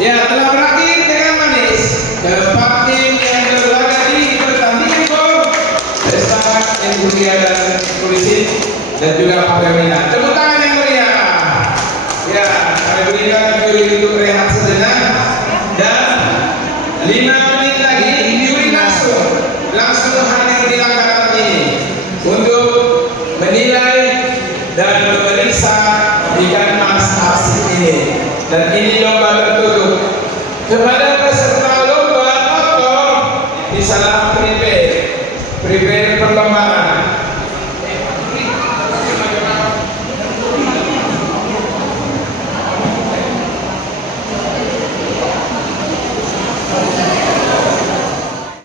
Ya, telah berakhir dengan manis. Keempat tim yang berlaga di pertandingan gol Pesta yang mulia dan polisi dan juga Pak Hermina. Tepuk tangan yang meriah. Ya, kami berikan juri untuk rehat sejenak dan 5